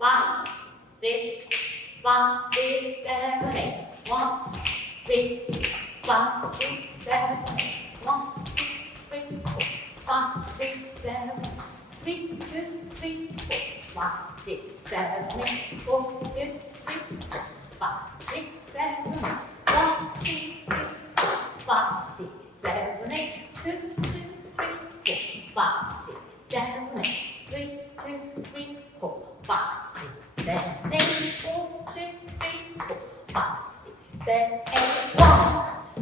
5, 6, 5, 6, 7, 8. 1, 3, 5, 6, 7, 8. 1, 2, 3, 4, 5, 6, 7, 3, 2, 3, 4, 5, 6, 7, 8. 4, 2, 3, 4, 5, 6, 7, 8. 1, 2, 3, 4, 5, 6, 7, 8. 2, 2, 3, 4, 5, 6, 7, 8. 3, 2, 3, 4, 5, 6, 7, 8. 4, 2, 3, 4, 5, 6, 7, 8. 1,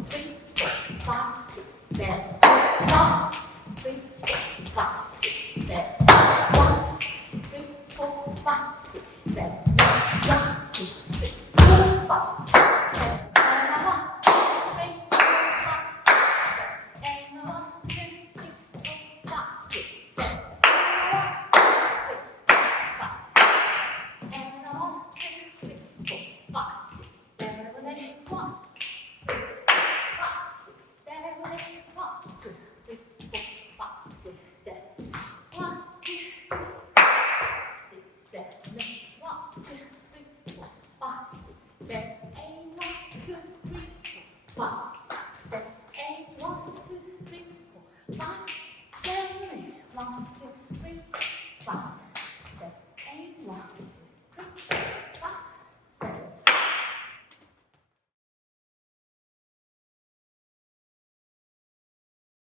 3, 4, 5, 6, 7, 1, 3, 4, 5, 6, 7, 1, 3, 4, 5.